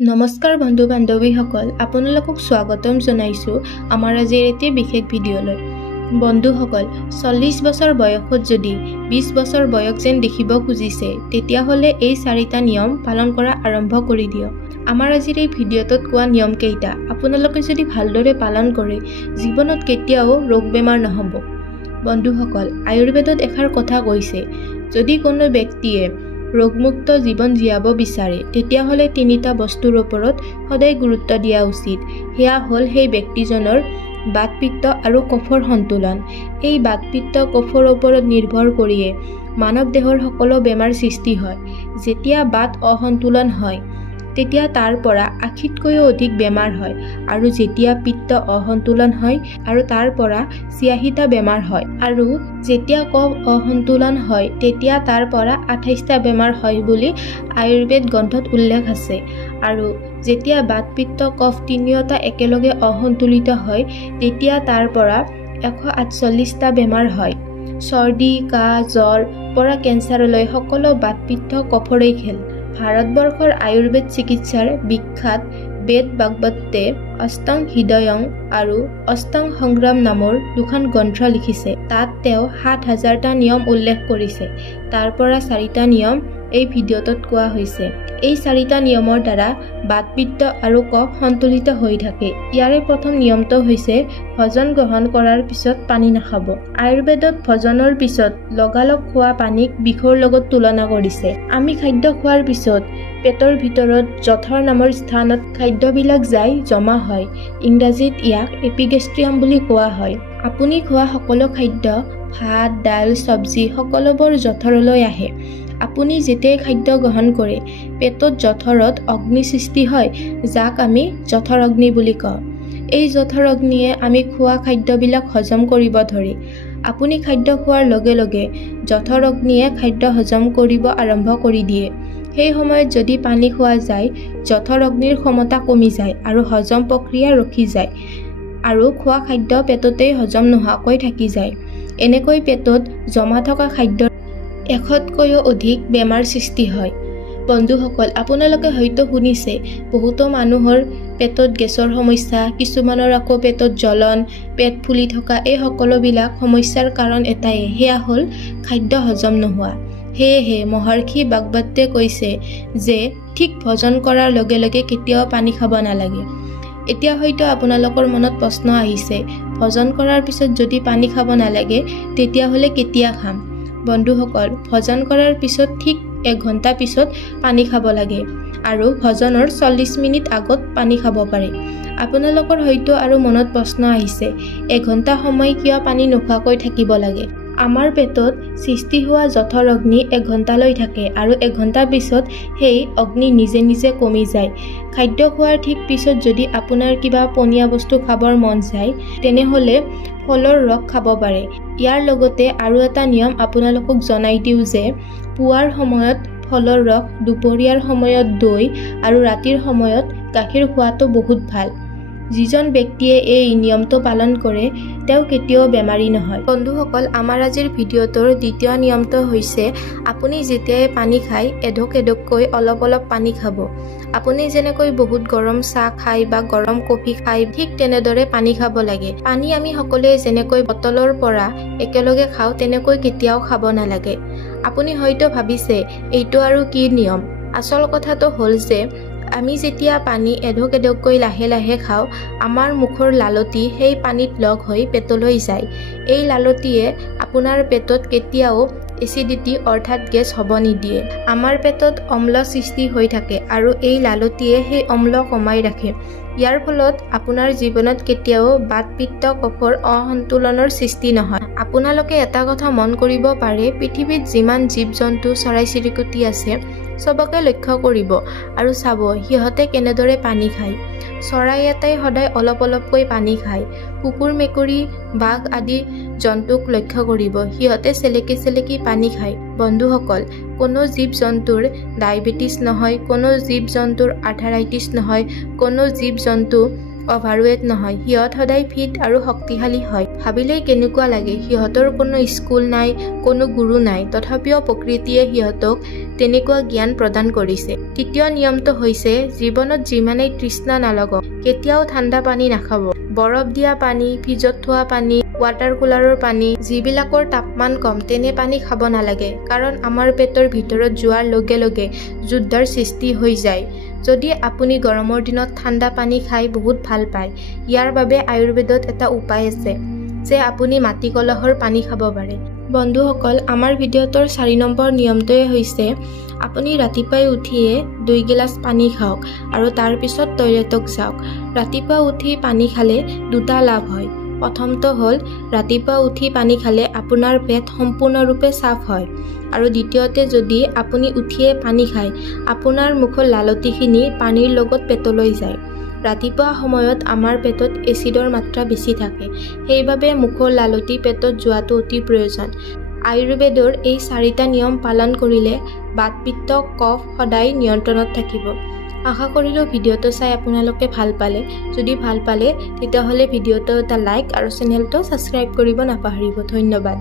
নমস্কাৰ বন্ধু বান্ধৱীসকল, আপোনালোকক স্বাগতম জনাইছো আমাৰ আজিৰ এটি বিশেষ ভিডিঅ'লৈ। বন্ধুসকল, 40 বছৰ বয়সত যদি 20 বছৰ বয়স যেন দেখিব খুজিছে, তেতিয়াহ'লে এই 4টা নিয়ম পালন কৰা আৰম্ভ কৰি দিয়ক। আমাৰ আজিৰ এই ভিডিঅ'টোত কোৱা নিয়ম কেইটা আপোনালোকে যদি ভালদৰে পালন কৰে, জীৱনত কেতিয়াও ৰোগ বেমাৰ নহ'ব। বন্ধুসকল, আয়ুৰ্বেদত এষাৰ কথা কৈছে, যদি কোনো ব্যক্তিয়ে ৰোগমুক্ত জীৱন জীয়াব বিচাৰে, তেতিয়াহ'লে 3টা বস্তুৰ ওপৰত সদায় গুৰুত্ব দিয়া উচিত। সেয়া হ'ল সেই ব্যক্তিজনৰ বাত পিত্ত আৰু কফৰ সন্তুলন। এই বাত পিত্ত কফৰ ওপৰত নিৰ্ভৰ কৰিয়ে মানৱ দেহৰ সকলো বেমাৰ সৃষ্টি হয়। যেতিয়া বাত অসন্তুলন হয়, তেতিয়া তাৰ পৰা 80তকৈও অধিক বেমাৰ হয়, আৰু যেতিয়া পিত্ত অসন্তুলন হয় আৰু তাৰ পৰা 86টা বেমাৰ হয়, আৰু যেতিয়া কফ অসন্তুলন হয়, তেতিয়া তাৰ পৰা 28টা বেমাৰ হয় বুলি আয়ুৰ্বেদ গ্ৰন্থত উল্লেখ আছে। আৰু যেতিয়া বাত পিত্ত কফ তিনিওটা একেলগে অসন্তুলিত হয়, তেতিয়া তাৰ পৰা 148টা বেমাৰ হয়। চৰ্দি, কাহ, জ্বৰ পৰা কেঞ্চাৰলৈ সকলো বাত পিত্ত কফৰেই খেল। ভাৰতবৰ্ষৰ আয়ুৰ্বেদ চিকিৎসাৰ বিখ্যাত বেদ ভাগৱতে অষ্টং হৃদয়ং আৰু অষ্টং সংগ্ৰাম নামৰ দুখন গ্ৰন্থ লিখিছে। তাত তেওঁ 7000টা নিয়ম উল্লেখ কৰিছে। তাৰ পৰা 4টা নিয়ম এই ভিডিঅ'টোত কোৱা হৈছে। এই 4টা নিয়মৰ দ্বাৰা বাত পিত্ত আৰু কফ সন্তুলিত হৈ থাকে। ইয়াৰে প্ৰথম নিয়মটো হৈছে ভোজন গ্ৰহণ কৰাৰ পিছত পানী নাখাব। আয়ুৰ্বেদত ভোজনৰ পিছত লগালগ খোৱা পানীক বিষৰ লগত তুলনা কৰিছে। আমি খাদ্য খোৱাৰ পিছত পেটৰ ভিতৰত জঠৰ নামৰ স্থানত খাদ্যবিলাক যাই জমা হয়। ইংৰাজীত ইয়াক এপিগেষ্ট্ৰিয়াম বুলি কোৱা হয়। আপুনি খোৱা সকলো খাদ্য, ভাত, দাইল, চব্জি সকলোবোৰ জঠৰলৈ আহে। আপুনি যেতিয়াই খাদ্য গ্ৰহণ কৰে, পেটত জঠৰত অগ্নি সৃষ্টি হয়, যাক আমি জঠৰ অগ্নি বুলি কওঁ। এই জঠৰ অগ্নিয়ে আমি খোৱা খাদ্যবিলাক হজম কৰিব ধৰে। আপুনি খাদ্য খোৱাৰ লগে লগে জঠৰ অগ্নিয়ে খাদ্য হজম কৰিব আৰম্ভ কৰি দিয়ে। সেই সময়ত যদি পানী খোৱা যায়, জঠৰ অগ্নিৰ ক্ষমতা কমি যায় আৰু হজম প্ৰক্ৰিয়া ৰখি যায়, আৰু খোৱা খাদ্য পেটতেই হজম নোহোৱাকৈ থাকি যায়। এনেকৈ পেটত জমা থকা খাদ্যৰ 100তকৈও অধিক বেমাৰ সৃষ্টি হয়। বন্ধুসকল, আপোনালোকে হয়তো শুনিছে, বহুতো মানুহৰ পেটত গেছৰ সমস্যা, কিছুমানৰ আকৌ পেটত জ্বলন, পেট ফুলি থকা, এই সকলোবিলাক সমস্যাৰ কাৰণ এটাই, সেয়া হ'ল খাদ্য হজম নোহোৱা। সেয়েহে মহৰ্ষি ভাগৱতে কৈছে যে ঠিক ভোজন কৰাৰ লগে লগে কেতিয়াও পানী খাব নালাগে। এতিয়া হয়তো আপোনালোকৰ মনত প্ৰশ্ন আহিছে, ভোজন কৰাৰ পিছত যদি পানী খাব নালাগে, তেতিয়াহ'লে কেতিয়া খাম? বন্ধুসকল, ভোজন কৰাৰ পিছত ঠিক 1 ঘণ্টা পিছত পানী খাব লাগে, আৰু ভোজনৰ 40 মিনিট আগত পানী খাব পাৰে। আপোনালোকৰ হয়তো আৰু মনত প্ৰশ্ন আহিছে, 1 ঘণ্টা সময় কিয় পানী নোখোৱাকৈ থাকিব লাগে? আমাৰ পেটত সৃষ্টি হোৱা জঠৰ অগ্নি 1 ঘণ্টালৈ থাকে, আৰু 1 ঘণ্টাৰ পিছত সেই অগ্নি নিজে নিজে কমি যায়। খাদ্য খোৱাৰ ঠিক পিছত যদি আপোনাৰ কিবা পনীয়া বস্তু খাবৰ মন যায়, তেনেহ'লে ফলৰ ৰস খাব পাৰে। ইয়াৰ লগতে আৰু এটা নিয়ম আপোনালোকক জনাই দিওঁ যে পুৱাৰ সময়ত ফলৰ ৰস, দুপৰীয়াৰ সময়ত দৈ, আৰু ৰাতিৰ সময়ত গাখীৰ খোৱাটো বহুত ভাল। যিজন ব্যক্তিয়ে এই নিয়মটো পালন কৰে, তেওঁ কেতিয়াও বেমাৰী নহয়। বন্ধুসকল, আমাৰ আজিৰ ভিডিঅ'টোৰ দ্বিতীয় নিয়মটো হৈছে, আপুনি যেতিয়াই পানী খায়, এঢোক এঢোককৈ অলপ অলপ পানী খাব। আপুনি যেনেকৈ বহুত গৰম চাহ খায় বা গৰম কফি খায়, ঠিক তেনেদৰে পানী খাব লাগে। পানী আমি সকলোৱে যেনেকৈ বটলৰ পৰা একেলগে খাওঁ, তেনেকৈ কেতিয়াও খাব নালাগে। আপুনি হয়তো ভাবিছে, এইটো আৰু কি নিয়ম? আচল কথাটো হ'ল যে আমি যেতিয়া পানী এঢোক এঢোককৈ লাহে লাহে খাওঁ, আমাৰ মুখৰ লালতি সেই পানীত লগ হৈ পেটলৈ যায়। এই লালতিয়ে আপোনাৰ পেটত কেতিয়াও এচিডিটি অৰ্থাৎ গেছ হ'ব নিদিয়ে। আমাৰ পেটত অম্ল সৃষ্টি হৈ থাকে, আৰু এই লালতিয়ে সেই অম্ল কমাই ৰাখে। ইয়াৰ ফলত আপোনাৰ জীৱনত কেতিয়াও বাত পিত্ত কফৰ অসন্তুলনৰ সৃষ্টি নহয়। আপোনালোকে এটা কথা মন কৰিব পাৰে, পৃথিৱীত যিমান জীৱ জন্তু, চৰাই চিৰিকটি আছে, চবকে লক্ষ্য কৰিব আৰু চাব সিহঁতে কেনেদৰে পানী খায়। চৰাই এটাই সদায় অলপ অলপকৈ পানী খায়। কুকুৰ, মেকুৰী, বাঘ আদি জন্তুক লক্ষ্য কৰিব, সিহঁতে চেলেকি চেলেকি পানী খায়। বন্ধুসকল, কোনো জীৱ জন্তুৰ ডায়েবেটিছ নহয়, কোনো জীৱ জন্তুৰ আৰ্থৰাইটিছ নহয়, কোনো জীৱ জন্তু অভাৰৱেট নহয়, সিহঁত সদায় ফিট আৰু শক্তিশালী হয়। ভাবিলেই কেনেকুৱা লাগে, সিহঁতৰ কোনো স্কুল নাই, কোনো গুৰু নাই, তথাপিও প্ৰকৃতিয়ে সিহঁতক তেনেকুৱা জ্ঞান প্ৰদান কৰিছে। তৃতীয় নিয়মটো হৈছে জীৱনত যিমানেই তৃষ্ণা নালাগক কেতিয়াও ঠাণ্ডা পানী নাখাব। বৰফ দিয়া পানী, ফ্ৰিজত থোৱা পানী, ৱাটাৰ কুলাৰৰ পানী, যিবিলাকৰ তাপমান কম তেনে পানী খাব নালাগে, কাৰণ আমাৰ পেটৰ ভিতৰত যোৱাৰ লগে লগে যুদ্ধৰ সৃষ্টি হৈ যায়। যদি আপুনি গৰমৰ দিনত ঠাণ্ডা পানী খাই বহুত ভাল পায়, ইয়াৰ বাবে আয়ুৰ্বেদত এটা উপায় আছে যে আপুনি মাটি কলহৰ পানী খাব পাৰে। বন্ধুসকল, আমাৰ ভিডিঅ'টোৰ 4 নম্বৰ নিয়মটোৱে হৈছে আপুনি ৰাতিপুৱাই উঠিয়ে 2 গিলাচ পানী খাওক আৰু তাৰ পিছত টয়লেটত যাওক। ৰাতিপুৱা উঠি পানী খালে 2টা লাভ হয়। প্ৰথমটো হ'ল ৰাতিপুৱা উঠি পানী খালে আপোনাৰ পেট সম্পূৰ্ণৰূপে চাফ হয়, আৰু দ্বিতীয়তে যদি আপুনি উঠিয়ে পানী খায় আপোনাৰ মুখৰ লালটিখিনি পানীৰ লগত পেটলৈ যায়। ৰাতিপুৱা সময়ত আমাৰ পেটত এচিডৰ মাত্ৰা বেছি থাকে, সেইবাবে মুখৰ লালটি পেটত যোৱাটো অতি প্ৰয়োজন। আয়ুৰ্বেদৰ এই 4টা নিয়ম পালন কৰিলে বাতপিত্ত, কফ সদায় নিয়ন্ত্ৰণত থাকিব। আশা কৰিলোঁ ভিডিঅ'টো চাই আপোনালোকে ভাল পালে। যদি ভাল পালে তেতিয়াহ'লে ভিডিঅ'টো এটা লাইক আৰু চেনেলটো ছাবস্ক্ৰাইব কৰিব নাপাহৰিব। ধন্যবাদ।